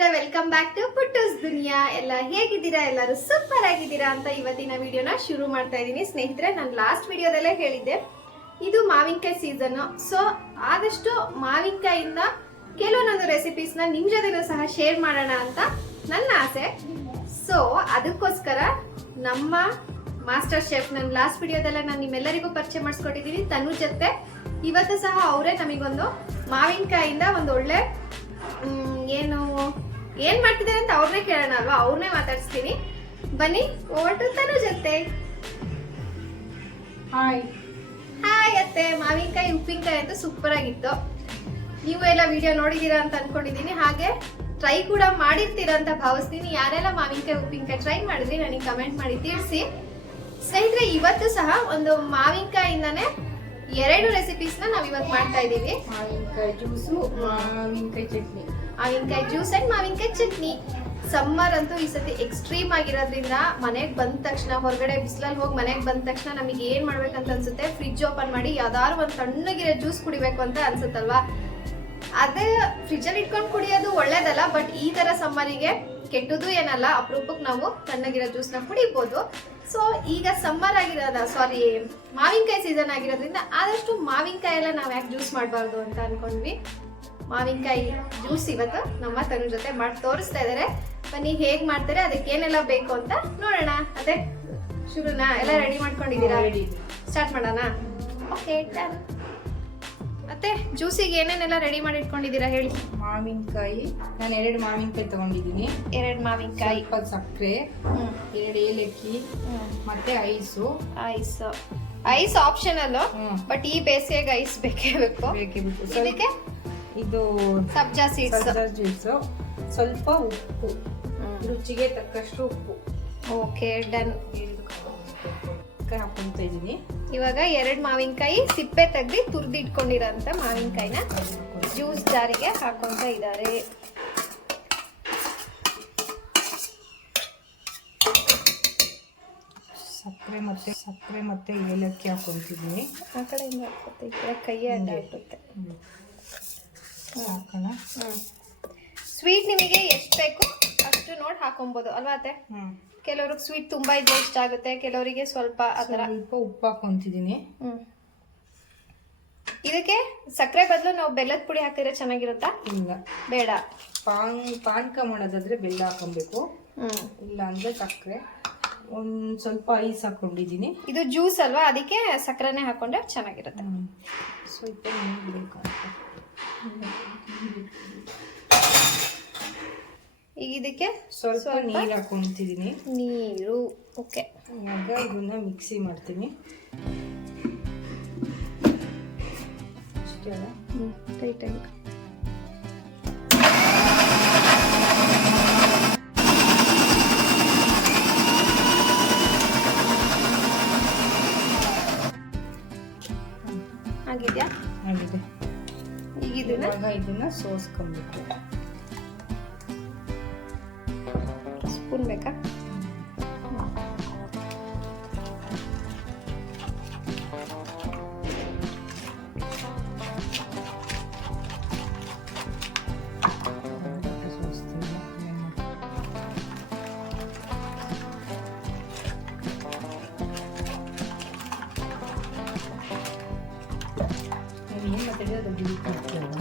ಸ್ನೇಹಿತರೆ, welcome back to ಪುಟ್ಟೂಸ್ ದುನಿಯಾ. ಎಲ್ಲ ಹೇಗಿದ್ದೀರಾ? ಎಲ್ಲರೂ ಸೂಪರ್ ಆಗಿದ್ದೀರಾ ಅಂತ ಇವತ್ತಿನ ವಿಡಿಯೋನ ಶುರು ಮಾಡ್ತಾ ಇದ್ದೀನಿ. ಸ್ನೇಹಿತರೆ, ನಾನು ಲಾಸ್ಟ್ ವಿಡಿಯೋದಲ್ಲೇ ಹೇಳಿದ್ದೆ, ಇದು ಮಾವಿನಕಾಯಿ ಸೀಸನ್. ಸೊ ಆದಷ್ಟು ಮಾವಿನಕಾಯಿಂದ ಕೆಲವೊಂದೊಂದು ರೆಸಿಪೀಸ್ನ ನಿಮ್ಮ ಜೊತೆನೂ ಸಹ ಶೇರ್ ಮಾಡೋಣ ಅಂತ ನನ್ನ ಆಸೆ. ಸೊ ಅದಕ್ಕೋಸ್ಕರ ನಮ್ಮ ಮಾಸ್ಟರ್ ಶೆಫ್, ನನ್ನ ಲಾಸ್ಟ್ ವಿಡಿಯೋದಲ್ಲ ನಾನು ನಿಮ್ಮೆಲ್ಲರಿಗೂ ಪರಿಚಯ ಮಾಡಿಸ್ಕೊಟ್ಟಿದ್ದೀನಿ ತನು ಜೊತೆ. ಇವತ್ತು ಸಹ ಅವರೇ ನಮಗೊಂದು ಮಾವಿನಕಾಯಿಂದ ಒಂದು ಒಳ್ಳೆ ಏನ್ ಮಾಡ್ತಿದ್ದಾರೆ ಅಂತ ಅವ್ರನ್ನೇ ಕೇಳೋಣ ಅಲ್ವಾ? ಅವ್ರನ್ನೇ ಮಾತಾಡಿಸ್ತೀನಿ. ಬನ್ನಿ, ಓವರ್ ಟು ತನು ಜೊತೆ. ಹಾಯ್ ಅತ್ತೆ. ಮಾವಿನಕಾಯಿ ಉಪ್ಪಿನಕಾಯಿ ಅಂತೂ ಸೂಪರ್ ಆಗಿತ್ತು. ನೀವು ಎಲ್ಲ ವಿಡಿಯೋ ನೋಡಿದೀರಾ ಅಂತ ಅನ್ಕೊಂಡಿದೀನಿ, ಹಾಗೆ ಟ್ರೈ ಕೂಡ ಮಾಡಿರ್ತೀರಾ ಅಂತ ಭಾವಿಸ್ತೀನಿ. ಯಾರೆಲ್ಲ ಮಾವಿನಕಾಯಿ ಉಪ್ಪಿನಕಾಯಿ ಟ್ರೈ ಮಾಡಿದ್ರಿ ನನಗೆ ಕಮೆಂಟ್ ಮಾಡಿ ತಿಳಿಸಿ. ಸ್ನೇಹಿತರೆ, ಇವತ್ತು ಸಹ ಒಂದು ಮಾವಿನಕಾಯಿಂದಾನೆ 2 ರೆಸಿಪೀಸ್ನ ನಾವು ಇವತ್ತು ಮಾಡ್ತಾ ಇದ್ದೀವಿ. ಮಾವಿನಕಾಯಿ ಜ್ಯೂಸು, ಮಾವಿನಕಾಯಿ ಚಟ್ನಿ. ಮಾವಿನಕಾಯಿ ಜ್ಯೂಸ್ ಅಂಡ್ ಮಾವಿನಕಾಯಿ ಚಟ್ನಿ. ಸಮ್ಮರ್ ಅಂತೂ ಈ ಸತಿ ಎಕ್ಸ್ಟ್ರೀಮ್ ಆಗಿರೋದ್ರಿಂದ ಮನೆಗೆ ಬಂದ ತಕ್ಷಣ, ಹೊರಗಡೆ ಬಿಸಿಲಲ್ಲಿ ಹೋಗಿ ಮನೆಗೆ ಬಂದ ತಕ್ಷಣ ನಮಗೆ ಏನ್ ಮಾಡ್ಬೇಕಂತ ಅನ್ಸುತ್ತೆ, ಫ್ರಿಡ್ಜ್ ಓಪನ್ ಮಾಡಿ ಯಾವ್ದಾದ್ರು ಒಂದು ತಣ್ಣಗಿರೋ ಜ್ಯೂಸ್ ಕುಡಿಬೇಕು ಅಂತ ಅನ್ಸುತ್ತಲ್ವಾ? ಅದೇ ಫ್ರಿಡ್ಜಲ್ಲಿ ಇಟ್ಕೊಂಡು ಕುಡಿಯೋದು ಒಳ್ಳೇದಲ್ಲ, ಬಟ್ ಈ ತರ ಸಮ್ಮರಿಗೆ ಕೆಟ್ಟದು ಏನಲ್ಲ. ಅಪರೂಪಕ್ಕೆ ನಾವು ತಣ್ಣಗಿರೋ ಜ್ಯೂಸ್ನ ಕುಡಿಬಹುದು. ಸೊ ಈಗ ಸಮ್ಮರ್ ಮಾವಿನಕಾಯಿ ಸೀಸನ್ ಆಗಿರೋದ್ರಿಂದ ಆದಷ್ಟು ಮಾವಿನಕಾಯಿ ಎಲ್ಲ ನಾವು ಯಾಕೆ ಜ್ಯೂಸ್ ಮಾಡಬಾರ್ದು ಅಂತ ಅನ್ಕೊಂಡ್ವಿ. ಮಾವಿನಕಾಯಿ ಜ್ಯೂಸ್ ಇವತ್ತು ನಮ್ಮ ತನು ಜೊತೆ ಮಾಡಿ ತೋರಿಸ್ತಾ ಇದ್ದಾರೆ. ಬನ್ನಿ, ಹೇಗ್ ಮಾಡ್ತಾರೆ, ಅದಕ್ಕೆ ಏನೆಲ್ಲ ಬೇಕು ಅಂತ ನೋಡೋಣ. ಅದೇ ಶುರುನಾ? ಎಲ್ಲ ರೆಡಿ ಮಾಡ್ಕೊಂಡಿದ್ದೀರಾ? ಸ್ಟಾರ್ಟ್ ಮಾಡೋಣ. Okay, done. ಮತ್ತೆ ಜ್ಯೂಸಿಗೆ ಏನೇನೆಲ್ಲ ರೆಡಿ ಮಾಡಿ ಇಟ್ಕೊಂಡಿದ್ದೀರಾ ಹೇಳಿ? ಮಾವಿನಕಾಯಿ, ನಾನು 2 ಮಾವಿನಕಾಯಿ ತಗೊಂಡಿದ್ದೀನಿ. 2 ಮಾವಿನಕಾಯಿ, ಸ್ವಲ್ಪ ಸಕ್ಕರೆ, 2 ಏಲಕ್ಕಿ, ಮತ್ತೆ ಐಸ್ ಆಪ್ಷನಲ್, ಬಟ್ ಈ ಬೇಸಿಗೆಗೆ ಐಸ್ ಬೇಕೇ ಬೇಕು. ಇದಕ್ಕೆ ಇದು ಸಬ್ಜಾ ಸೀಡ್ಸ್, ಸ್ವಲ್ಪ ಉಪ್ಪು, ರುಚಿಗೆ ತಕ್ಕಷ್ಟು ಉಪ್ಪು. Okay, done. ಹಾಕೊಂತ ಇದ್ದೀನಿ. ಇವಾಗ 2 ಮಾವಿನಕಾಯಿ ಸಿಪ್ಪೆ ತೆಗ್ದು ತುರ್ದಿಟ್ಕೊಂಡಿರೋಂಥ ಮಾವಿನಕಾಯಿನ ಜ್ಯೂಸ್ ಜಾರಿಗೆ ಹಾಕೊಂತ ಇದ್ದಾರೆ. ಸಕ್ಕರೆ ಮತ್ತೆ ಏಲಕ್ಕಿ ಹಾಕೊಂತಿದ್ದೀನಿ. ಆ ಕಡೆಯಿಂದ ಹಾಕೋತೆ, ಈ ಕಡೆ ಕೈಯೇ ಅಡ್ಡ ಇರುತ್ತೆ. ಹಾಕೋಣ. ಸ್ವೀಟ್ ನಿಮಗೆ ಎಷ್ಟು ಬೇಕು ಅಷ್ಟು ನೋಡಿ ಹಾಕೊಬೋದು ಅಲ್ವಾ ಅತ್ತೆ? ಕೆಲವ್ರಿಗೆ ಸ್ವೀಟ್ ತುಂಬಾ ಇದ್ರೆ ಇಷ್ಟ ಆಗುತ್ತೆ, ಕೆಲವರಿಗೆ ಸ್ವಲ್ಪ ಆತರ. ಸ್ವಲ್ಪ ಉಪ್ಪು ಹಾಕೊಂತಿದ್ದೀನಿ. ಇದಕ್ಕೆ ಸಕ್ಕರೆ ಬದಲು ನಾವು ಬೆಲ್ಲದ ಪುಡಿ ಹಾಕಿದ್ರೆ ಚೆನ್ನಾಗಿರುತ್ತಾ? ಇಲ್ಲ, ಬೇಡ. ಪಾನಕ ಮಾಡೋದಾದ್ರೆ ಬೆಲ್ಲ ಹಾಕೊಬೇಕು, ಇಲ್ಲ ಅಂದ್ರೆ ಸಕ್ಕರೆ. ಒಂದ್ ಸ್ವಲ್ಪ ಐಸ್ ಹಾಕೊಂಡಿದ್ದೀನಿ. ಇದು ಜ್ಯೂಸ್ ಅಲ್ವಾ, ಅದಕ್ಕೆ ಸಕ್ಕರೆನೇ ಹಾಕೊಂಡ್ರೆ ಚೆನ್ನಾಗಿರುತ್ತೆ. ಸ್ವಲ್ಪ ನೀರು ಬೇಕಾಗುತ್ತೆ. ಈಗ ಇದಕ್ಕೆ ಸ್ವಲ್ಪ ನೀರು ಹಾಕೊಂತಿದ್ದೀನಿ. ನೀರು. ಓಕೆ, ಇವಾಗ ಇದನ್ನ ಮಿಕ್ಸಿ ಮಾಡ್ತೀನಿ. ಅಷ್ಟೇ ಅಲ್ಲ? ಟೈಟಾಗಿ. ಆಗಿದ್ಯಾ? ಆಗಿದೆ. ಈಗ ಇದನ್ನ ಸೋಸ್ಕೊಬೇಕು. ಸ್ಪೂನ್ ಬೇಕಾ? ಏನು ಮಾತಾಡಿದ್ರೆ ಅದು ಡಿಲೀಟ್ ಮಾಡ್ತೀವಲ್ಲ,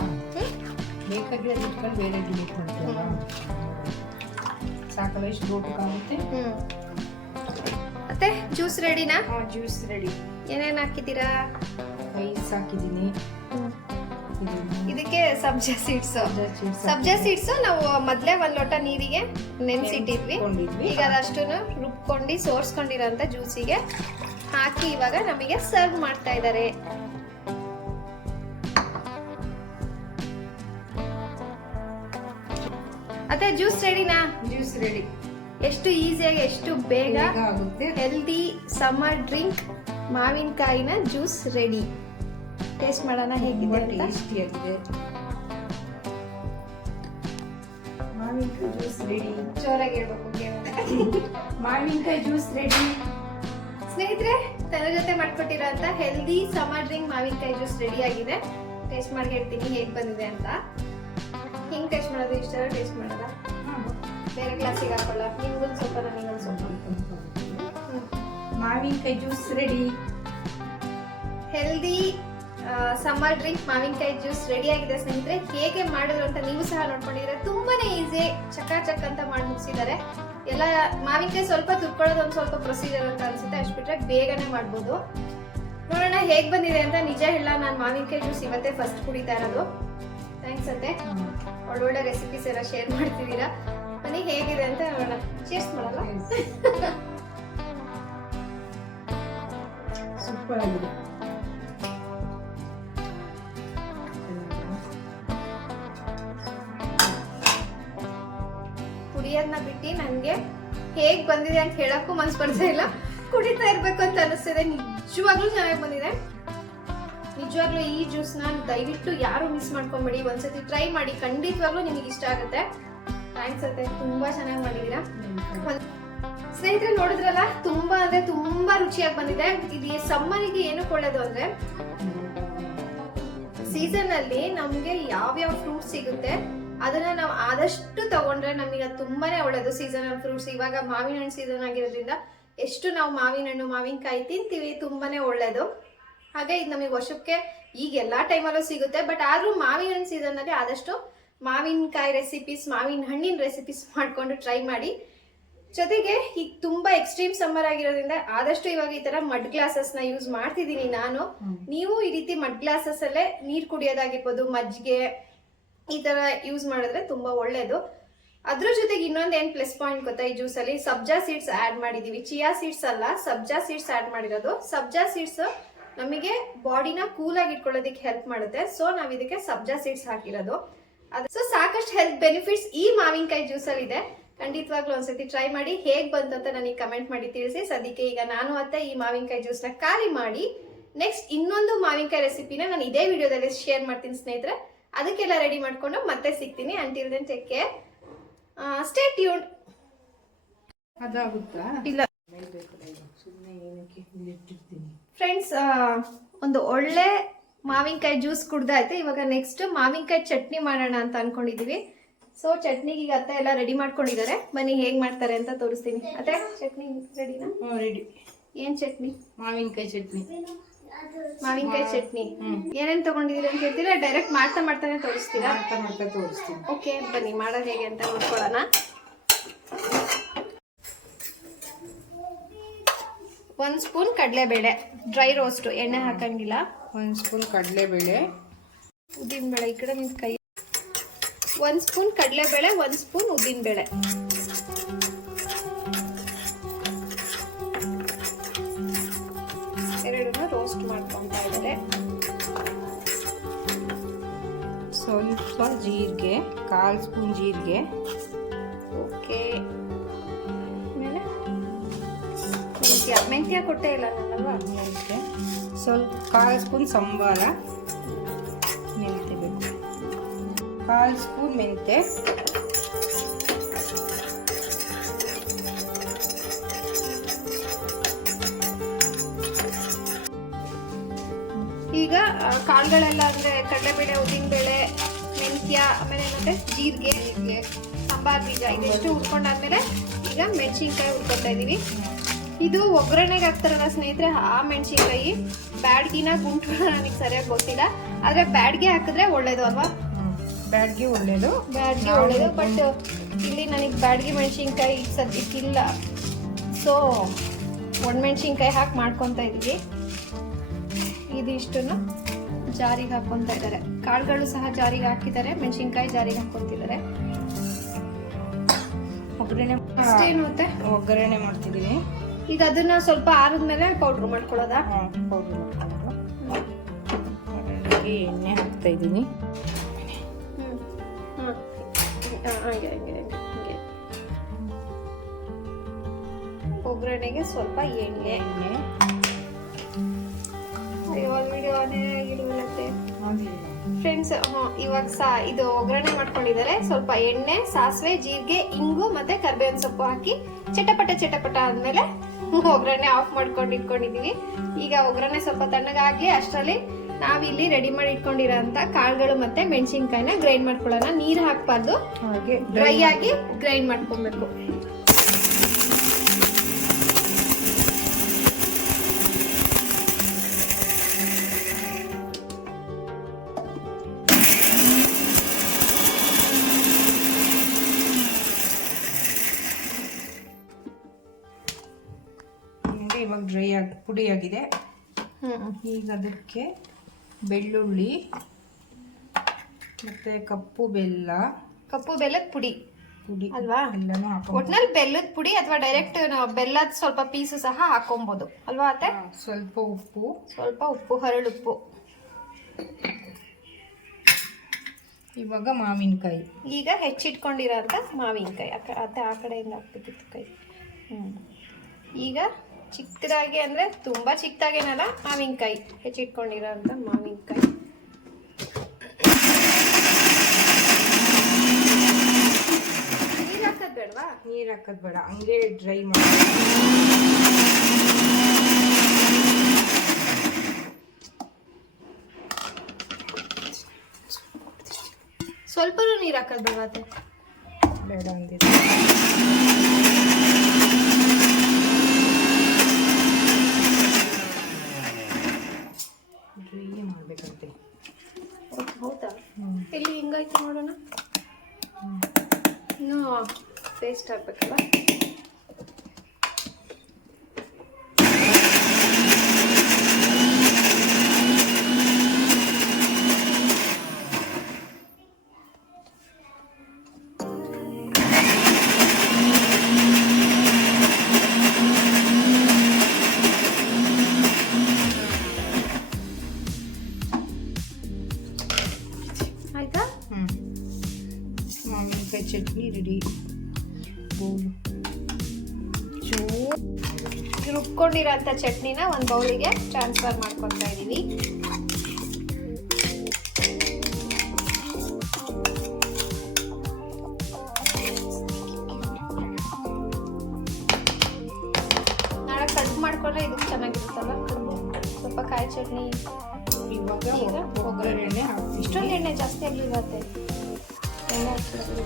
ಬೇಕಾಗಿ ಅದು ಇಟ್ಕೊಂಡು ಬೇರೆ ಡಿಲೀಟ್ ಮಾಡ್ತೀವಲ್ಲ, ಸಾಕಲ್ಲ? ಇಷ್ಟು ಗೋಟುಕಾಗುತ್ತೆ. ಮತ್ತೆ ಜ್ಯೂಸ್ ರೆಡಿನಾ? Juice ready. ಏನೇನು ಹಾಕಿದ್ದೀರಾ? ಐಸ್ ಹಾಕಿದ್ದೀನಿ. ಇದಕ್ಕೆ ಸಬ್ಜಾ ಸೀಡ್ಸ್ ನಾವು ಮೊದಲೇ 1 ಲೋಟ ನೀರಿಗೆ ನೆನೆಸಿಟ್ಟಿದ್ವಿ. ಈಗ ಅದಷ್ಟು ರುಬ್ಕೊಂಡು ಸೋರ್ಸ್ಕೊಂಡಿರೋಂಥ ಜ್ಯೂಸಿಗೆ ಹಾಕಿ ಇವಾಗ ನಮಗೆ ಸರ್ವ್ ಮಾಡ್ತಾ ಇದ್ದಾರೆ. ಅದೇ ಜ್ಯೂಸ್ ರೆಡಿನಾ? Juice ready. ಎಷ್ಟು ಈಸಿಯಾಗಿ, ಎಷ್ಟು ಬೇಗ ಆಗುತ್ತೆ. ಹೆಲ್ದಿ ಸಮ್ಮರ್ ಡ್ರಿಂಕ್ ಮಾವಿನಕಾಯಿನ ಜ್ಯೂಸ್ ರೆಡಿ. ಟೇಸ್ಟ್ ಮಾಡೋಣ ಹೇಗಿದೆ ಅಂತ. ಟೇಸ್ಟಿಯಾಗಿದೆ. ಮಾವಿನಕಾಯಿ ಜ್ಯೂಸ್ ರೆಡಿ. ಜೋರಾಗಿ ಹೇಳ್ಬೇಕು. ಮಾವಿನಕಾಯಿ ಜ್ಯೂಸ್ ರೆಡಿ. ಸ್ನೇಹಿತರೆ, ತನ್ನ ಜೊತೆ ಮಾಡ್ಕೊಟ್ಟಿರೋಂಥ ಹೆಲ್ದಿ ಸಮ್ಮರ್ ಡ್ರಿಂಕ್ ಮಾವಿನಕಾಯಿ ಜ್ಯೂಸ್ ರೆಡಿ ಆಗಿದೆ. ಟೇಸ್ಟ್ ಮಾಡಿ ಹೇಳ್ತೀನಿ ಹೇಗೆ ಬಂದಿದೆ ಅಂತ. ಹಿಂಗೆ ಟೇಸ್ಟ್ ಮಾಡೋದು ಇಷ್ಟೆಲ್ಲ ಟೇಸ್ಟ್ ಮಾಡಲ್ಲ. ಬೇರೆ ಗ್ಲಾಸಿಗೆ ಹಾಕೊಳ್ಳ. ನಿಮ್ಗೊಂದು ಸ್ವಲ್ಪ ನನಗೊಂದು ಸ್ವಲ್ಪ. ಮಾವಿನಕಾಯಿ juice ready. Healthy summer drink ಮಾವಿನಕಾಯಿ ಜ್ಯೂಸ್ ರೆಡಿ ಆಗಿದೆ ಸ್ನೇಹಿತರೆ. ಹೇಗೆ ಮಾಡಿದ್ರು ಅಂತ ನೀವು ಸಹ ನೋಡ್ಕೊಂಡಿದ್ರೆ ತುಂಬಾನೇ ಈಸಿ, ಚಕ್ ಅಂತ ಮಾಡಿ ಮುಗಿಸಿದ್ದಾರೆ. ಎಲ್ಲ ಮಾವಿನಕಾಯಿ ಸ್ವಲ್ಪ ತುರ್ಕೊಳ್ಳೋದು ಒಂದು ಸ್ವಲ್ಪ ಪ್ರೊಸೀಜರ್ ಅಂತ ಅನ್ಸುತ್ತೆ, ಅಷ್ಟು ಬಿಟ್ರೆ ಬೇಗನೆ ಮಾಡ್ಬೋದು. ನೋಡೋಣ ಹೇಗ್ ಬಂದಿದೆ ಅಂತ. ನಿಜ ಇಲ್ಲ, ನಾನು ಮಾವಿನಕಾಯಿ ಜ್ಯೂಸ್ ಇವತ್ತೇ ಫಸ್ಟ್ ಕುಡಿತಾ ಇರೋದು. ಥ್ಯಾಂಕ್ಸ್ ಅಂತೆ, ಒಳ್ಳೊಳ್ಳೆ ರೆಸಿಪೀಸ್ ಎಲ್ಲ ಶೇರ್ ಮಾಡ್ತಿದ್ದೀರಾ. ಬನ್ನಿ ಹೇಗಿದೆ ಅಂತ ನೋಡೋಣ. ಚೇರ್ಸ್ ಮಾಡಲ್ಲ. ಸೂಪರ್ ಆಗಿದೆ. ಕುಡಿಯೋದನ್ನ ಬಿಟ್ಟು ನನಗೆ ಹೇಗ್ ಬಂದಿದೆ ಅಂತ ಹೇಳಕ್ಕೂ ಮನ್ಸು ಬರ್ತಾ ಇಲ್ಲ, ಕುಡಿತಾ ಇರ್ಬೇಕು ಅಂತ ಅನಿಸ್ತಿದೆ. ನಿಜವಾಗ್ಲೂ ಚೆನ್ನಾಗಿ ಬಂದಿದೆ. ನಿಜವಾಗ್ಲೂ ಈ ಜ್ಯೂಸ್ನ ದಯವಿಟ್ಟು ಯಾರು ಮಿಸ್ ಮಾಡ್ಕೊಂಬೇಡಿ, ಒಂದ್ಸತಿ ಟ್ರೈ ಮಾಡಿ, ಖಂಡಿತವಾಗ್ಲೂ ನಿಮಗೆ ಇಷ್ಟ ಆಗುತ್ತೆ. ಥ್ಯಾಂಕ್ಸ್ ಅಂತೆ, ತುಂಬಾ ಚೆನ್ನಾಗಿ ಮಾಡಿದೀರಾ ಸ್ನೇಹಿತರೆ. ನೋಡಿದ್ರಲ್ಲ, ತುಂಬಾ ಅಂದ್ರೆ ತುಂಬಾ ರುಚಿಯಾಗಿ ಬಂದಿದೆ. ಇದು ಸಮ್ಮರಿಗೆ ಏನಕ್ಕೆ ಒಳ್ಳೇದು ಅಂದ್ರೆ, ಸೀಸನ್ ಅಲ್ಲಿ ನಮ್ಗೆ ಯಾವ್ಯಾವ ಫ್ರೂಟ್ಸ್ ಸಿಗುತ್ತೆ ಅದನ್ನ ನಾವು ಆದಷ್ಟು ತಗೊಂಡ್ರೆ ನಮಗೆ ಅದು ತುಂಬಾನೇ ಒಳ್ಳೇದು. ಸೀಸನಲ್ ಫ್ರೂಟ್ಸ್, ಇವಾಗ ಮಾವಿನ ಹಣ್ಣು ಸೀಸನ್ ಆಗಿರೋದ್ರಿಂದ ಎಷ್ಟು ನಾವು ಮಾವಿನ ಹಣ್ಣು ಮಾವಿನಕಾಯಿ ತಿಂತೀವಿ, ತುಂಬಾನೇ ಒಳ್ಳೇದು. ಹಾಗೆ ಇದು ನಮಗೆ ವರ್ಷಕ್ಕೆ ಈಗ ಎಲ್ಲಾ ಟೈಮಲ್ಲೂ ಸಿಗುತ್ತೆ, ಬಟ್ ಆದ್ರೂ ಮಾವಿನ ಹಣ್ಣು ಸೀಸನ್ ಅಲ್ಲಿ ಆದಷ್ಟು ಮಾವಿನಕಾಯಿ ರೆಸಿಪೀಸ್, ಮಾವಿನ ಹಣ್ಣಿನ ರೆಸಿಪೀಸ್ ಮಾಡ್ಕೊಂಡು ಟ್ರೈ ಮಾಡಿ. ಜೊತೆಗೆ ಈಗ ತುಂಬಾ ಎಕ್ಸ್ಟ್ರೀಮ್ ಸಮ್ಮರ್ ಆಗಿರೋದ್ರಿಂದ ಆದಷ್ಟು ಇವಾಗ ಈ ತರ ಮಡ್ ಗ್ಲಾಸಸ್ ನ ಯೂಸ್ ಮಾಡ್ತಿದ್ದೀನಿ ನಾನು. ನೀವು ಈ ರೀತಿ ಮಡ್ ಗ್ಲಾಸಸ್ ಅಲ್ಲೇ ನೀರ್ ಕುಡಿಯೋದಾಗಿರ್ಬೋದು, ಮಜ್ಜಿಗೆ ಈ ತರ ಯೂಸ್ ಮಾಡಿದ್ರೆ ತುಂಬಾ ಒಳ್ಳೇದು. ಅದ್ರ ಜೊತೆಗೆ ಇನ್ನೊಂದ್ ಏನ್ ಪ್ಲಸ್ ಪಾಯಿಂಟ್ ಗೊತ್ತಾ, ಈ ಜ್ಯೂಸ್ ಅಲ್ಲಿ ಸಬ್ಜಾ ಸೀಡ್ಸ್ ಆಡ್ ಮಾಡಿದೀವಿ. ಚಿಯಾ ಸೀಡ್ಸ್ ಅಲ್ಲ, ಸಬ್ಜಾ ಸೀಡ್ಸ್ ಆಡ್ ಮಾಡಿರೋದು. ಸಬ್ಜಾ ಸೀಡ್ಸ್ ನಮಗೆ ಬಾಡಿನ ಕೂಲ್ ಆಗಿ ಇಟ್ಕೊಳ್ಳೋದಕ್ಕೆ ಹೆಲ್ಪ್ ಮಾಡುತ್ತೆ. ಸೊ ನಾವ್ ಇದಕ್ಕೆ ಸಬ್ಜಾ ಸೀಡ್ಸ್ ಹಾಕಿರೋದು. ಸೊ ಸಾಕಷ್ಟು ಹೆಲ್ತ್ ಬೆನಿಫಿಟ್ಸ್ ಈ ಮಾವಿನಕಾಯಿ ಜ್ಯೂಸ್ ಅಲ್ಲಿ ಇದೆ. ಖಂಡಿತವಾಗ್ಲೂ ಒಂದ್ಸತಿ ಟ್ರೈ ಮಾಡಿ, ಹೇಗ್ ಬಂತು ಅಂತ ನನಗೆ ಕಮೆಂಟ್ ಮಾಡಿ ತಿಳಿಸಿ. ಸದ್ಯಕ್ಕೆ ಈಗ ನಾನು ಅತ್ತೆ ಈ ಮಾವಿನಕಾಯಿ ಜ್ಯೂಸ್ ನ ಖಾಲಿ ಮಾಡಿ ನೆಕ್ಸ್ಟ್ ಇನ್ನೊಂದು ಮಾವಿನಕಾಯಿ ರೆಸಿಪಿನ ನಾನು ಇದೇ ವಿಡಿಯೋದಲ್ಲಿ ಶೇರ್ ಮಾಡ್ತೀನಿ ಸ್ನೇಹಿತರೆ. ಅದಕ್ಕೆಲ್ಲ ರೆಡಿ ಮಾಡ್ಕೊಂಡು ಮತ್ತೆ ಸಿಗ್ತೀನಿ. Until then take care, stay tuned. ಅದಾಗುತ್ತಾ? ಇಲ್ಲ ಸುಮ್ಮನೆ ಏನಕ್ಕೆ ಇಟ್ಟಿರ್ತೀನಿ. ಫ್ರೆಂಡ್ಸ್, ಒಂದು ಒಳ್ಳೆ ಮಾವಿನಕಾಯಿ ಜ್ಯೂಸ್ ಕುಡ್ದಾಯ್ತು. ಇವಾಗ ನೆಕ್ಸ್ಟ್ ಮಾವಿನಕಾಯಿ ಚಟ್ನಿ ಮಾಡೋಣ ಅಂತ ಅನ್ಕೊಂಡಿದೀವಿ. ಸೊ ಚಟ್ನಿಗೆ ಈಗ ಅತ್ತೆ ಎಲ್ಲ ರೆಡಿ ಮಾಡ್ಕೊಂಡಿದ್ದಾರೆ. ಬನ್ನಿ ಹೇಗ್ ಮಾಡ್ತಾರೆ ಅಂತ ತೋರಿಸ್ತೀನಿ. ಅತ್ತೆ, ಚಟ್ನಿ ರೆಡಿನಾ? ರೆಡಿ. ಏನ್ ಚಟ್ನಿ? ಮಾವಿನಕಾಯಿ ಚಟ್ನಿ. ಮಾವಿನಕಾಯಿ ಚಟ್ನಿ ಏನೇನ್ ತಗೊಂಡಿದೀರಿ ಅಂತ ಹೇಳ್ತೀರಾ? ಡೈರೆಕ್ಟ್ ಮಾಡ್ತಾ ಮಾಡ್ತಾನೆ ತೋರಿಸ್ತೀರಾ? ಮಾಡ್ತಾ ತೋರಿಸ್ತೀನಿ. ಓಕೆ, ಬನ್ನಿ ಮಾಡೋದು ಹೇಗೆ ಅಂತ ನೋಡ್ಕೊಳ್ಳೋಣ. 1 ಸ್ಪೂನ್ ಕಡಲೆಬೇಳೆ, ಡ್ರೈ ರೋಸ್ಟ್, ಎಣ್ಣೆ ಹಾಕಂಗಿಲ್ಲ. 1 ಸ್ಪೂನ್ ಕಡಲೆಬೇಳೆ, ಉದ್ದಿನಬೇಳೆ ಈ ಕಡೆ ನಿಂತ ಕೈ. 1 ಸ್ಪೂನ್ ಕಡಲೆಬೇಳೆ, 1 ಸ್ಪೂನ್ ಉದ್ದಿನಬೇಳೆ. ಎರಡನ್ನ ರೋಸ್ಟ್ ಮಾಡ್ಕೊಂತಾ ಇದ್ದಾರೆ. ಸ್ವಲ್ಪ ಜೀರಿಗೆ, 1/4 ಸ್ಪೂನ್ ಜೀರಿಗೆ. ಓಕೆ, ಮೆಂತ್ಯ ಕೊಟ್ಟೆ ಇಲ್ಲ ನಾನಲ್ವಾ? ಮೆಂತ್ಯ ಸ್ವಲ್ಪ 1/4 ಸ್ಪೂನ್ ಸಂಬಾರ, ಮೆಂತ್ಯ ಬೇಕು. 1/4 ಸ್ಪೂನ್ ಮೆಂತ್ಯ, ಈಗ ಕಾಳುಗಳೆಲ್ಲ ಅಂದ್ರೆ ಕಡಲೆಬೇಳೆ, ಉದ್ದಿನಬೇಳೆ, ಮೆಂತ್ಯ, ಆಮೇಲೆ ಮತ್ತೆ ಜೀರಿಗೆ, ಸಾಂಬಾರ್ ಬೀಜ ಇದೆಷ್ಟು ಹುರ್ಕೊಂಡಾದ್ಮೇಲೆ ಈಗ ಮೆಣಸಿನ್ಕಾಯಿ ಹುರ್ಕೊತಾ ಇದೀವಿ. ಇದು ಒಗ್ಗರಣೆಗೆ ಹಾಕ್ತಾರಲ್ಲ ಸ್ನೇಹಿತರೆ, ಆ ಮೆಣಸಿನ್ಕಾಯಿ ಬ್ಯಾಡ್ಗಿನ ಗುಂಟು ನನಗೆ ಸರಿಯಾಗಿ ಗೊತ್ತಿಲ್ಲ, ಆದ್ರೆ ಬ್ಯಾಡ್ಗೆ ಹಾಕಿದ್ರೆ ಒಳ್ಳೇದು ಅಲ್ವಾ? ಬ್ಯಾಡ್ಗೆ ಒಳ್ಳೇದು, ಬ್ಯಾಡ್ಗೆ ಒಳ್ಳೇದು. ಬಟ್ ಇಲ್ಲಿ ನನಗೆ ಬ್ಯಾಡ್ಗೆ ಮೆಣಸಿನ್ಕಾಯಿ ಸದ್ಯಕ್ಕಿಲ್ಲ. ಸೊ ಒಣಮೆಣಸಿನ್ಕಾಯಿ ಹಾಕಿ ಮಾಡ್ಕೊತಾ ಇದೀವಿ. ಇದಿಷ್ಟನ್ನು ಜಾರಿಗೆ ಹಾಕೊಂತ ಇದ್ದಾರೆ. ಕಾಳುಗಳು ಸಹ ಜಾರಿಗೆ ಹಾಕಿದ್ದಾರೆ, ಮೆಣಸಿನ್ಕಾಯಿ ಜಾರಿಗೆ ಹಾಕೊಂತಿದ್ದಾರೆ. ಒಗ್ಗರಣೆ ಮಾಡ್ತಿದೀನಿ. ಈಗ ಅದನ್ನ ಸ್ವಲ್ಪ ಆರಿದ್ಮೇಲೆ ಪೌಡ್ರ್ ಮಾಡ್ಕೊಳ್ಳೋದಾ? ಪೌಡ್ರ್ ಮಾಡ್ಕೊಳ್ಳೋದು. ಎಣ್ಣೆ ಹಾಕ್ತಾ ಇದ್ದೀನಿ. ಒಗ್ಗರಣೆಗೆ ಸ್ವಲ್ಪ ಎಣ್ಣೆ. ಫ್ರೆಂಡ್ಸ್, ಇವಾಗ ಇದು ಒಗ್ಗರಣೆ ಮಾಡ್ಕೊಂಡಿದ್ದಾರೆ. ಸ್ವಲ್ಪ ಎಣ್ಣೆ, ಸಾಸಿವೆ, ಜೀರಿಗೆ, ಇಂಗು ಮತ್ತೆ ಕರ್ಬೇವಿನ ಸೊಪ್ಪು ಹಾಕಿ ಚಟಪಟ ಆದ್ಮೇಲೆ ಒಗ್ಗರಣೆ ಆಫ್ ಮಾಡ್ಕೊಂಡು ಇಟ್ಕೊಂಡಿದೀವಿ. ಈಗ ಒಗ್ಗರಣೆ ಸ್ವಲ್ಪ ತಣ್ಣಗಾಗ್ಲಿ ಅಷ್ಟರಲ್ಲಿ ನಾವಿಲ್ಲಿ ರೆಡಿ ಮಾಡಿ ಇಟ್ಕೊಂಡಿರೋಂಥ ಕಾಳುಗಳು ಮತ್ತೆ ಮೆಣಸಿನ್ಕಾಯಿನ ಗ್ರೈಂಡ್ ಮಾಡ್ಕೊಳ್ಳೋಣ. ನೀರು ಹಾಕ್ಬಾರ್ದು, ಹಾಗೆ ಡ್ರೈ ಆಗಿ ಗ್ರೈಂಡ್ ಮಾಡ್ಕೊಬೇಕು. ಇವಾಗ ಡ್ರೈ ಆಗಿ ಪುಡಿ ಆಗಿದೆ. ಈಗ ಅದಕ್ಕೆ ಬೆಳ್ಳುಳ್ಳಿ ಮತ್ತೆ ಕಪ್ಪು ಬೆಲ್ಲದ ಪುಡಿ ಅಲ್ವಾ? ಎಲ್ಲನೂ ಒಟ್ನಲ್ಲಿ ಬೆಲ್ಲದ ಪುಡಿ ಅಥವಾ ಡೈರೆಕ್ಟ್ ಬೆಲ್ಲದ ಸ್ವಲ್ಪ ಪೀಸು ಸಹ ಹಾಕೊಬಹುದು ಅಲ್ವಾ ಅತ್ತೆ? ಸ್ವಲ್ಪ ಉಪ್ಪು, ಹರಳುಪ್ಪು. ಇವಾಗ ಮಾವಿನಕಾಯಿ, ಈಗ ಹೆಚ್ಚಿಟ್ಕೊಂಡಿರೋಂಥ ಮಾವಿನಕಾಯಿ ಅತ್ತೆ ಆ ಕಡೆಯಿಂದ ಹಾಕ್ಬೇಕಿತ್ತು ಕೈ. ಈಗ ಚಿಕ್ಕದಾಗಿ ಅಂದರೆ ತುಂಬ ಚಿಕ್ಕದಾಗೇನಲ್ಲ, ಮಾವಿನಕಾಯಿ ಹೆಚ್ಚಿಟ್ಕೊಂಡಿರೋಂಥ ಮಾವಿನಕಾಯಿ. ನೀರು ಹಾಕೋದು ಬೇಡವಾ? ನೀರು ಹಾಕೋದು ಬೇಡ, ಹಂಗೆ ಡ್ರೈ ಮಾಡಿ. ಸ್ವಲ್ಪನೂ ನೀರು ಹಾಕೋದು ಬೇಡ ಅತ್ತೆ? ಬೇಡ ಅಂದಿದ್ದು. ಮಾಡ್ಬೇಕಂತೆ. ಹೌದಾ? ಇಲ್ಲಿ ಹಿಂಗಾಯ್ತು ನೋಡೋಣ. ಇನ್ನೂ ಪೇಸ್ಟ್ ಹಾಕ್ಬೇಕಲ್ಲ. ಆಯ್ತಾ? ಮಾವಿನಕಾಯಿ ಚಟ್ನಿ ರೆಡಿ. ರುಬ್ಕೊಂಡಿರೋಂಥ ಚಟ್ನಿನ ಒಂದು ಬೌಲಿಗೆ ಟ್ರಾನ್ಸ್ಫರ್ ಮಾಡ್ಕೊತಾ ಇದ್ದೀವಿ. ನಾಳೆ ಕಟ್ ಮಾಡ್ಕೊಂಡ್ರೆ ಇದು ಚೆನ್ನಾಗಿರುತ್ತಲ್ಲ, ಸ್ವಲ್ಪ ಕಾಯಿ ಚಟ್ನಿ. ಇವಾಗ ಒಗ್ಗರಣೆ ಹಾಕ್ತೀವಿ. ಇಷ್ಟೊಂದು ಎಣ್ಣೆ ಜಾಸ್ತಿ ಆಗಲಿರುತ್ತೆ. ಎಣ್ಣೆ ಹಾಕ್ಬಿಡೋದು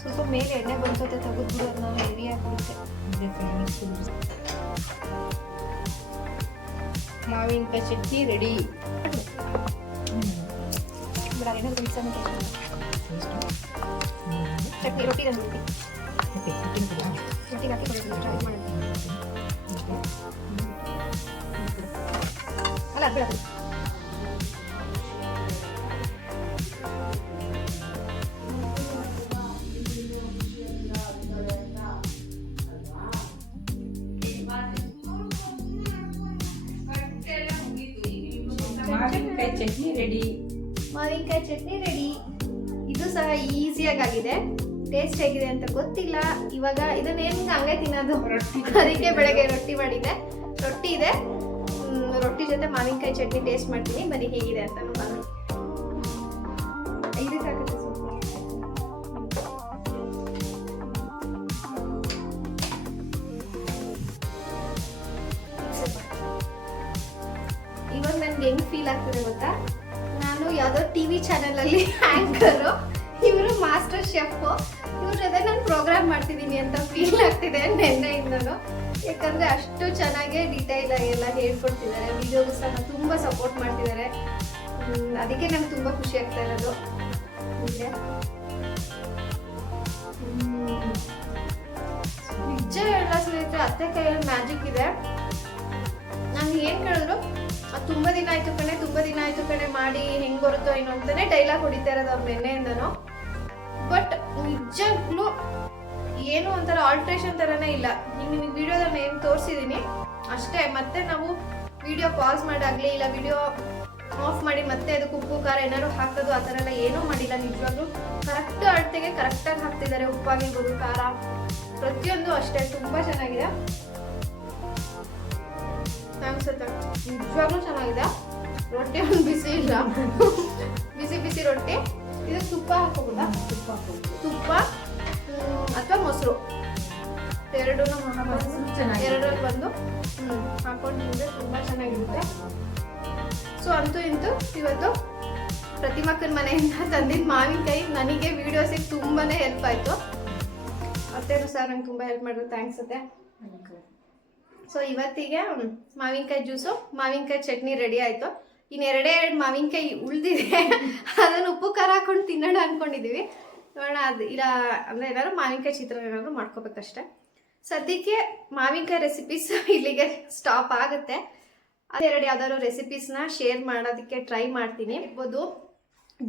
ಸ್ವಲ್ಪ ಮೇಲೆ ಎಣ್ಣೆ ಬಂತತೆ, ತೆಗೆದ್ಬಿಡು, ಅದನ್ನ ಹೆವಿ ಆಗಿಬಿಡುತ್ತೆ. ಮಾವಿನಕಾಯಿ ಚಟ್ನಿ ರೆಡಿ. ಬಿಡ ಎಣ್ಣೆ ತಿನ್ಸೋಣ. ಚಟ್ನಿ ರೊಟ್ಟಿ ರೊಟ್ಟಿಗೆ ಹಾಕಿ ಕೊಡ್ತೀನಿ, ಟ್ರೈ ಮಾಡಿ. ಅಲ್ಲ ಬಿಡ. ಮಾವಿನಕಾಯಿ ಚಟ್ನಿ ರೆಡಿ. ಮಾವಿನಕಾಯಿ ಚಟ್ನಿ ರೆಡಿ. ಇದು ಸಹ ಈಸಿಯಾಗಿ ಆಗಿದೆ. ಟೇಸ್ಟ್ ಹೇಗಿದೆ ಅಂತ ಗೊತ್ತಿಲ್ಲ. ಇವಾಗ ಇದನ್ನ ಹೆಂಗೆ ಹಂಗೆ ತಿನ್ನೋದು, ಅದಕ್ಕೆ ಬೆಳಗ್ಗೆ ರೊಟ್ಟಿ ಮಾಡಿದೆ. ರೊಟ್ಟಿ ಇದೆ, ರೊಟ್ಟಿ ಜೊತೆ ಮಾವಿನಕಾಯಿ ಚಟ್ನಿ ಟೇಸ್ಟ್ ಮಾಡ್ತೀನಿ. ಬನ್ನಿ ಹೇಗಿದೆ ಅಂತ ನೋಡೋಣ. ಇದಕ್ಕಾಗುತ್ತೆ ಸ್ವಲ್ಪ. ಇವಾಗ ನನ್ಗೆ ಹೆಂಗ್ ಫೀಲ್ ಆಗ್ತದೆ ಗೊತ್ತಾ? ನಾನು ಯಾವುದೋ ಟಿವಿ ಚಾನೆಲ್ ಅಲ್ಲಿ ಆಂಕರು, ಇವರು ಮಾಸ್ಟರ್ ಶೆಫ್, ಇವ್ರ ಜೊತೆ ನಾನು ಪ್ರೋಗ್ರಾಮ್ ಮಾಡ್ತಿದ್ದೀನಿ ಅಂತ ಫೀಲ್ ಆಗ್ತಿದೆ ನೆನ್ನೆಯಿಂದನು. ಯಾಕಂದ್ರೆ ಅಷ್ಟು ಚೆನ್ನಾಗಿ ಡೀಟೈಲ್ ಆಗಿ ಎಲ್ಲ ಹೇಳ್ಕೊಡ್ತಿದ್ದಾರೆ. ವಿಡಿಯೋಸ್ ಸಹ ತುಂಬ ಸಪೋರ್ಟ್ ಮಾಡ್ತಿದ್ದಾರೆ. ಅದಕ್ಕೆ ನಂಗೆ ತುಂಬ ಖುಷಿ ಆಗ್ತಾ ಇರೋದು. ನಿಜ ಹೇಳ ಸ್ನೇಹಿತರೆ, ಅತ್ತೆ ಕೈಯಲ್ಲಿ ಮ್ಯಾಜಿಕ್ ಇದೆ. ನಾನು ಏನು ಕೇಳಿದ್ರು, ತುಂಬ ದಿನ ಆಯ್ತು ಕಣೆ ಮಾಡಿ ಹೆಂಗ್ ಬರುತ್ತೋ ಏನೋ ಅಂತಾನೆ ಡೈಲಾಗ್ ಹೊಡಿತಾ ಇರೋದು ಅವ್ರ ನೆನ್ನೆಯಿಂದನು. ಬಟ್ ನಿಜವಾಗ್ಲೂ ಏನು ಒಂಥರ ಆಲ್ಟ್ರೇಷನ್ ಥರನೇ ಇಲ್ಲ. ಈಗ ನಿಮಗೆ ವಿಡಿಯೋದಲ್ಲಿ ಏನು ತೋರಿಸಿದ್ದೀನಿ ಅಷ್ಟೇ. ಮತ್ತೆ ನಾವು ವಿಡಿಯೋ ಪಾಸ್ ಮಾಡಾಗಲಿ ಇಲ್ಲ ವಿಡಿಯೋ ಆಫ್ ಮಾಡಿ ಮತ್ತೆ ಅದಕ್ಕೆ ಉಪ್ಪು ಖಾರ ಏನಾದ್ರು ಹಾಕೋದು ಆ ಥರ ಎಲ್ಲ ಏನೂ ಮಾಡಿಲ್ಲ. ನಿಜವಾಗ್ಲೂ ಕರೆಕ್ಟ್ ಅಳತೆಗೆ ಕರೆಕ್ಟಾಗಿ ಹಾಕ್ತಿದ್ದಾರೆ. ಉಪ್ಪಾಗಿರ್ಬೋದು, ಖಾರ, ಪ್ರತಿಯೊಂದು ಅಷ್ಟೇ ತುಂಬ ಚೆನ್ನಾಗಿದೆ. ಅನ್ಸುತ್ತೆ ನಿಜವಾಗ್ಲೂ ಚೆನ್ನಾಗಿದೆ. ರೊಟ್ಟಿ ಒಂದು ಬಿಸಿ ಇಲ್ಲ, ಬಿಸಿ ಬಿಸಿ ರೊಟ್ಟಿ. ಇದು ತುಪ್ಪ ಹಾಕೋಬೋದಾ? ತುಪ್ಪ ಅಥವಾ ಮೊಸರು ಎರಡೂ ಎರಡರಲ್ಲಿ ಬಂದು ಹಾಕೊಂಡು ತಿಂದರೆ ತುಂಬ ಚೆನ್ನಾಗಿರುತ್ತೆ. ಸೊ ಅಂತೂ ಇಂತೂ ಇವತ್ತು ಪ್ರತಿಮಕ್ಕನ ಮನೆಯಿಂದ ತಂದಿದ್ದ ಮಾವಿನಕಾಯಿ ನನಗೆ ವೀಡಿಯೋಸಿಗೆ ತುಂಬಾ ಹೆಲ್ಪ್ ಆಯಿತು. ಅತ್ತೇನು ಸರ್ ನಂಗೆ ತುಂಬ ಹೆಲ್ಪ್ ಮಾಡಿದ್ರು, ಥ್ಯಾಂಕ್ಸ್ ಅತ್ತೆ. ಸೊ ಇವತ್ತಿಗೆ ಮಾವಿನಕಾಯಿ ಜ್ಯೂಸು ಮಾವಿನಕಾಯಿ ಚಟ್ನಿ ರೆಡಿ ಆಯಿತು. ಇನ್ನು ಎರಡು ಮಾವಿನಕಾಯಿ ಉಳಿದಿದೆ, ಅದನ್ನು ಉಪ್ಪು ಖಾರ ಹಾಕೊಂಡು ತಿನ್ನೋಣ ಅಂದ್ಕೊಂಡಿದ್ದೀವಿ. ನೋಡೋಣ ಅದು ಇಲ್ಲ ಅಂದರೆ ಏನಾದ್ರು ಮಾವಿನಕಾಯಿ ಚಿತ್ರಾನ್ನ ಏನಾದ್ರು ಮಾಡ್ಕೋಬೇಕಷ್ಟೆ. ಸದ್ಯಕ್ಕೆ ಮಾವಿನಕಾಯಿ ರೆಸಿಪೀಸ್ ಇಲ್ಲಿಗೆ ಸ್ಟಾಪ್ ಆಗುತ್ತೆ. ಅದೆರಡು ಯಾವ್ದಾದ್ರು ರೆಸಿಪೀಸ್ನ ಶೇರ್ ಮಾಡೋದಕ್ಕೆ ಟ್ರೈ ಮಾಡ್ತೀನಿ. ಇರ್ಬೋದು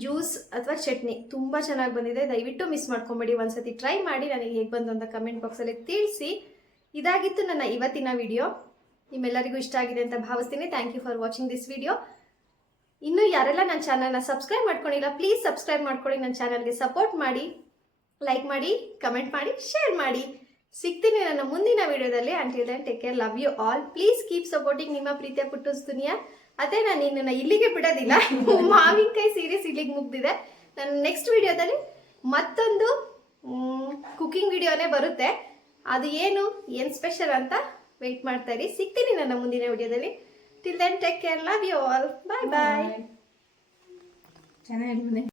ಜ್ಯೂಸ್ ಅಥವಾ ಚಟ್ನಿ ತುಂಬ ಚೆನ್ನಾಗಿ ಬಂದಿದೆ, ದಯವಿಟ್ಟು ಮಿಸ್ ಮಾಡ್ಕೊಂಬೇಡಿ. ಒಂದ್ಸತಿ ಟ್ರೈ ಮಾಡಿ ನನಗೆ ಹೇಗೆ ಬಂತು ಅಂತ ಕಮೆಂಟ್ ಬಾಕ್ಸಲ್ಲಿ ತಿಳಿಸಿ. ಇದಾಗಿತ್ತು ನನ್ನ ಇವತ್ತಿನ ವಿಡಿಯೋ. ನಿಮ್ಮೆಲ್ಲರಿಗೂ ಇಷ್ಟ ಆಗಿದೆ ಅಂತ ಭಾವಿಸ್ತೀನಿ. Thank you for watching this video. ಇನ್ನೂ ಯಾರೆಲ್ಲ ನನ್ನ ಚಾನಲ್ನ ಸಬ್ಸ್ಕ್ರೈಬ್ ಮಾಡ್ಕೊಂಡಿಲ್ಲ ಪ್ಲೀಸ್ ಸಬ್ಸ್ಕ್ರೈಬ್ ಮಾಡ್ಕೊಳ್ಳಿ. ನನ್ನ ಚಾನಲ್ಗೆ ಸಪೋರ್ಟ್ ಮಾಡಿ, ಲೈಕ್ ಮಾಡಿ, ಕಮೆಂಟ್ ಮಾಡಿ, ಶೇರ್ ಮಾಡಿ. ಸಿಗ್ತೀನಿ ನನ್ನ ಮುಂದಿನ ವಿಡಿಯೋದಲ್ಲಿ. Until then take care, love you all. Please keep supporting ನಿಮ್ಮ ಪ್ರೀತಿಯ ಪುಟ್ಟೂಸ್ ದುನಿಯಾ. ಅದೇ ನಾನು ನಿನ್ನನ್ನು ಇಲ್ಲಿಗೆ ಬಿಡೋದಿಲ್ಲ. ಮಾವಿನಕಾಯಿ ಸೀರೀಸ್ ಇಲ್ಲಿಗೆ ಮುಗ್ದಿದೆ. ನನ್ನ ನೆಕ್ಸ್ಟ್ ವಿಡಿಯೋದಲ್ಲಿ ಮತ್ತೊಂದು ಕುಕಿಂಗ್ ವಿಡಿಯೋನೇ ಬರುತ್ತೆ. ಅದು ಏನು ಸ್ಪೆಷಲ್ ಅಂತ ವೆಯ್ಟ್ ಮಾಡ್ತಾ ಇರಿ. ಸಿಗ್ತೀನಿ ನನ್ನ ಮುಂದಿನ ವಿಡಿಯೋದಲ್ಲಿ. Till then take care, love you all, bye bye. ಚೆನ್ನಾಗಿ